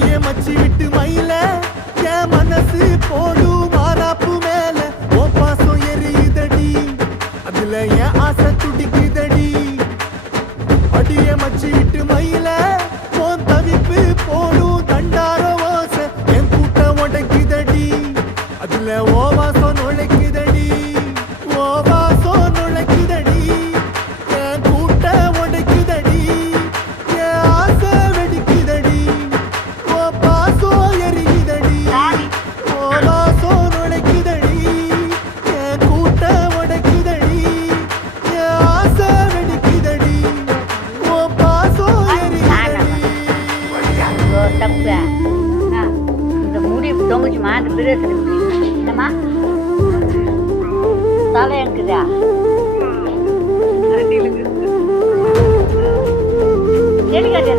அடியே மச்சி விட்டு மயில என் மனசு போடும் மாறாப்பு மேல ஓ பாசம் எரியுதடி அதுல என் ஆசை துடிக்குதடி அடியே மச்சி விட்டு மயில போன் தவிப்பு போடும் தண்டார ஓசை என் கூட்டம் உடைக்குதடி அதுல ஓ வாசம் நுழைக்குதடி ஓ வாசம் நுழைக்குதடி என் கூட்டம் உடைக்குதடி என் ஆசை வெடிக்குதடி ஓ பாசம் எரியுதடி ஓ வாசம் நுழைக்குதடி என் கூட்டம் உடைக்குதடி என் ஆசை வெடிக்குதடி ஓ பாசம் எரியுதடி தப்பு இந்த முடி தொங்குச்சுமா அந்த பிரேசன் என்னம்மா தலை எனக்குதா செடி கட்டி